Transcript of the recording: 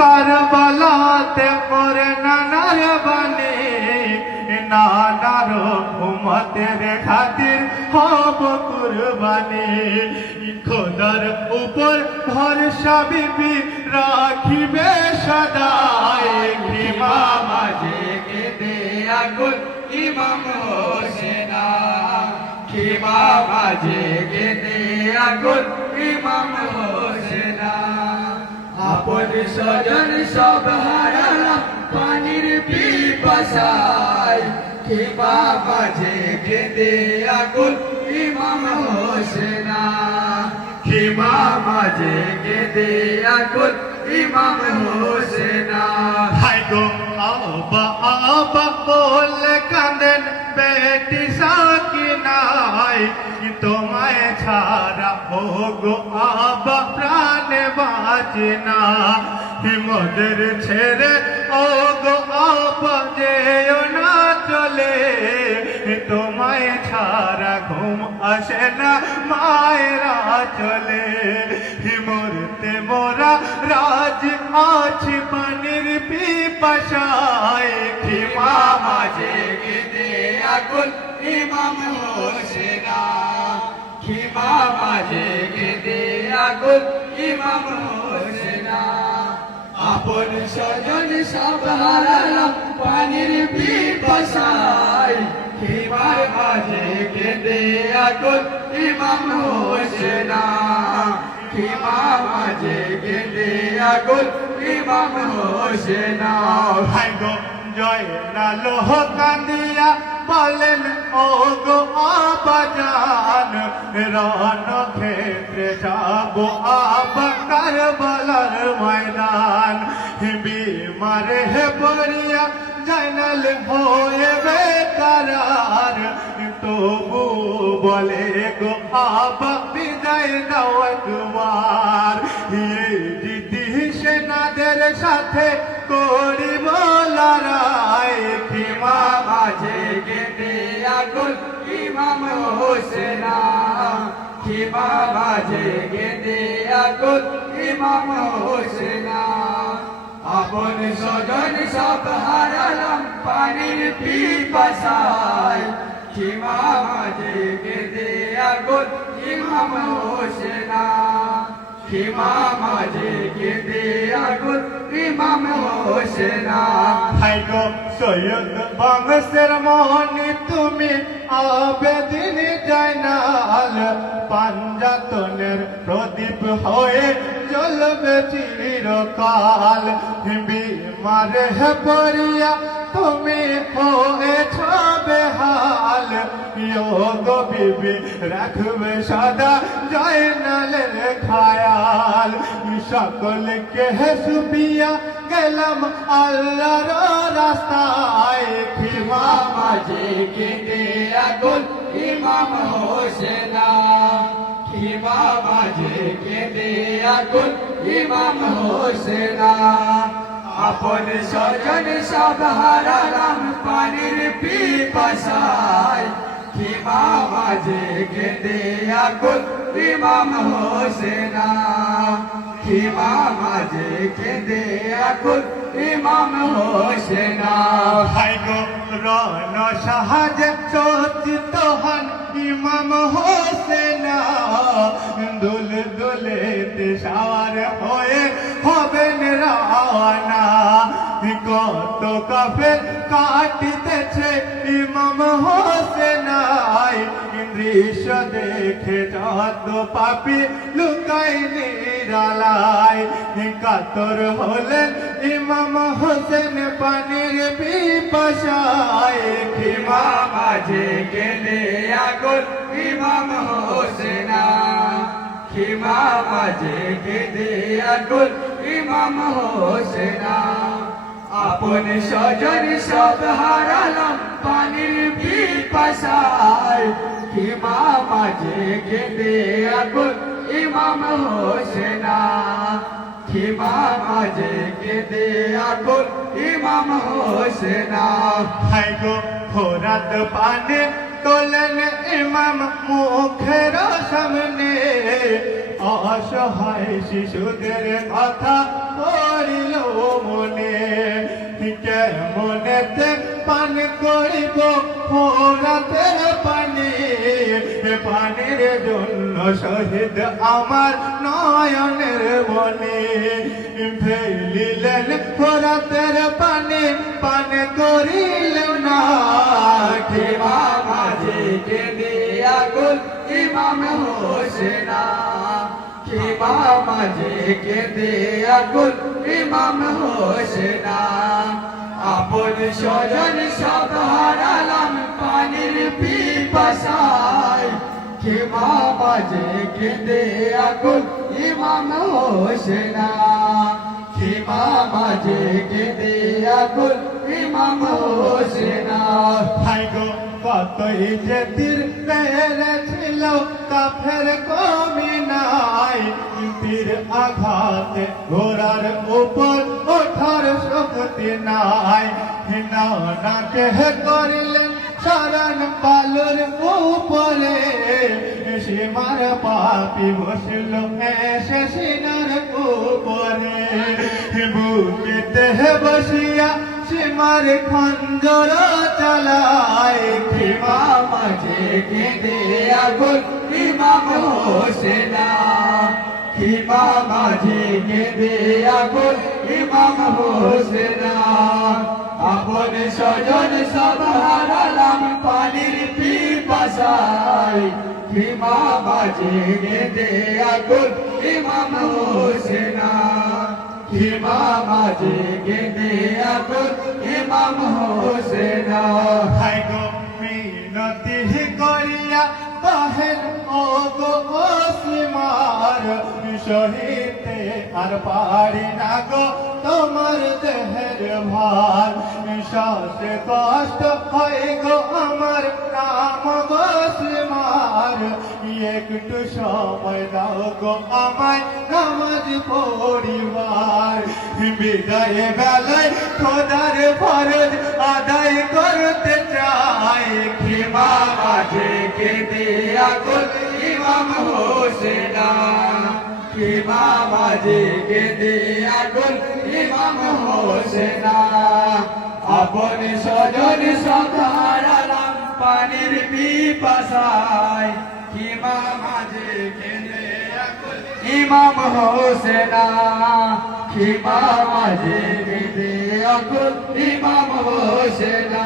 কারবালাতে পরে নানার বাণী নানার উম্মতের খাতির হব কুরবানি। খোদার উপর ভরসা বিবি রাখিবে সদাই। ইমাম মাঝে কেঁদে আকুল ইমাম হোসেনা, ইমাম মাঝে কেঁদে আকুল ইমাম হোসেনা। আপন স্বজন সব হারালাম পানির পিপাসায়, ইমাম মাঝে কেঁদে আকুল ইমাম হোসেনা, ইমাম মাঝে কেঁদে আকুল ইমাম হোসেনা। হাই গো আবা আবা বলে কাঁদেন বেটি সাকিনাই, তোমায় ছাড়া ও গো আবা প্রাণে বাঁচে না। মোদের ছেড়ে ও গো আবা যেও না চলে, তোমায় ছাড়া ঘুম আসে না মায়েরা চলে। মরতে মোরা রাজ আছে পানির পিপাসায়, ইমাম মাঝে কেঁদে আকুল ইমাম হোসেনা, ইমাম মাঝে কেঁদে আকুল ইমাম হোসেনা। আপন স্বজন সব হারালাম পানির পিপাসায়, ইমাম মাঝে কেঁদে আকুল ইমাম হোসেনা, ইমাম মাঝে কেঁদে আকুল ইমাম হোসেনা। ভাই গো জয় না লোহ কান্দিয়া বলেন ও গো আবাজান, রণ ক্ষেত্রে যাব আবা কারবালার ময়দান। বিমারে পড়িয়া জানাল হয়ে বেকারার, তবু বলে গো আবা বিদায় দাও একবার। দিদি সেনাদের সাথে করিব লড়াই, ইমাম মাঝে কেঁদে আকুল ইমাম হোসেনা, ইমাম মাঝে কেঁদে আকুল ইমাম হোসেনা। আপন স্বজন সব হারালাম পানির পিপাসায়, ইমাম মাঝে কেঁদে আকুল ইমাম হোসেনা, ইমাম মাঝে কেঁদে আকুল ইমাম হোসেনা। হাই গো সৈয়দ বংশের মোহনী তুমি আবেদিন জাইনাল, পাঞ্জাতনের প্রদীপ হয়ে জ্বলবে চিরকাল। বিমারে পড়িয়া তুমি হয়েছ বেহাল, গো বিবি রাখবে সদা জাইনালের খায়াল। সকলকে সুপিয়া গেলাম আল্লাহর রাস্তায়, ইমাম মাঝে কেঁদে আকুল ইমাম হোসেনা, ইমাম মাঝে কেঁদে আকুল ইমাম হোসেনা। আপন স্বজন সব হারালাম পানির পিপাসায়, ইমাম মাঝে কেঁদে আকুল ইমাম হোসেনা, ইমাম মাঝে কেঁদে আকুল ইমাম হোসেনা। হাই গো রণ সাহায্য চোচিত হন ইমাম হোসেনা, দুল দুলে সাওয়ার হয়ে হবেন রাওয়ানা। কত কাফের কাটিতেছে ইমাম হোসেনাই, দৃশ্য দেখে যত পাপি লুকাই নিরালায়। কাতর হলেন ইমাম হোসেন পানির পিপাসায়, ইমাম মাঝে কেঁদে আকুল ইমাম হোসেনা, ইমাম মাঝে কেঁদে আকুল ইমাম হোসেনা। আপন স্বজন সব হারালাম পানির পিপাসায়, ইমাম মাঝে কেঁদে আকুল ইমাম হোসেনা, ইমাম মাঝে কেঁদে আকুল ইমাম হোসেনা। হাই গো ফোরাত পানে তোলেন ইমাম মুখের সামনে, অসহায় শিশুদের কথা হইতে পান করিব ফোরাতের পানি পানির জন্য শহীদ আমার নয়নের বনে ফেলিলেন ফোরাতের পানি পান করিল না ইমাম মাঝে কেঁদে আকুল ইমাম হোসেনা ইমাম মাঝে কেঁদে আকুল ইমাম হোসেনা আপন স্বজন সব হারালাম পানির পিপাসায় ইমাম মাঝে কেঁদে আকুল ইমাম হোসেনা ইমাম মাঝে কেঁদে আকুল ইমাম হোসেনা হাই গো কতই যে তীর পেরেছিল কাফের কমি নাই তীর আঘাতে ঘোড়ার উপর ওঠার শক্তি নাই নাকে করিলেন শরণ পালুর উপরে সীমার পাপি বসল এসে সিনার উপরে বুকেতে বসিয়া সীমার খঞ্জর চালায় ইমাম মাঝে কেঁদে আকুল ইমাম হোসেনা ইমাম মাঝে কেঁদে আকুল ইমাম হোসেনা আপন স্বজন সব হারালাম পানির পিপাসায় ইমাম মাঝে কেঁদে আকুল ইমাম হোসেনা ইমাম মাঝে কেঁদে আকুল ইমাম হোসেনা হাই গো মিনতি করিয়া কহেন ও গো ওসিমার শহীদে আর পারি না গো তোমার দেহের ভার শ্বাসে কষ্ট হয় গো আমার নাম গোসিমার একটু সময় দাও গো আমায় নামাজ পড়িবার বিদায় বেলায় খোদার ফরজ আদায় করতে চাই ইমাম মাঝে কেঁদে আকুল ইমাম হোসেনা ইমাম মাঝে কেঁদে আকুল ইমাম হোসেনা আপন স্বজন সব হারালাম পানির পিপাসায় ইমাম মাঝে কেঁদে আকুল ইমাম হোসেনা ইমাম মাঝে কেঁদে আকুল ইমাম হোসেনা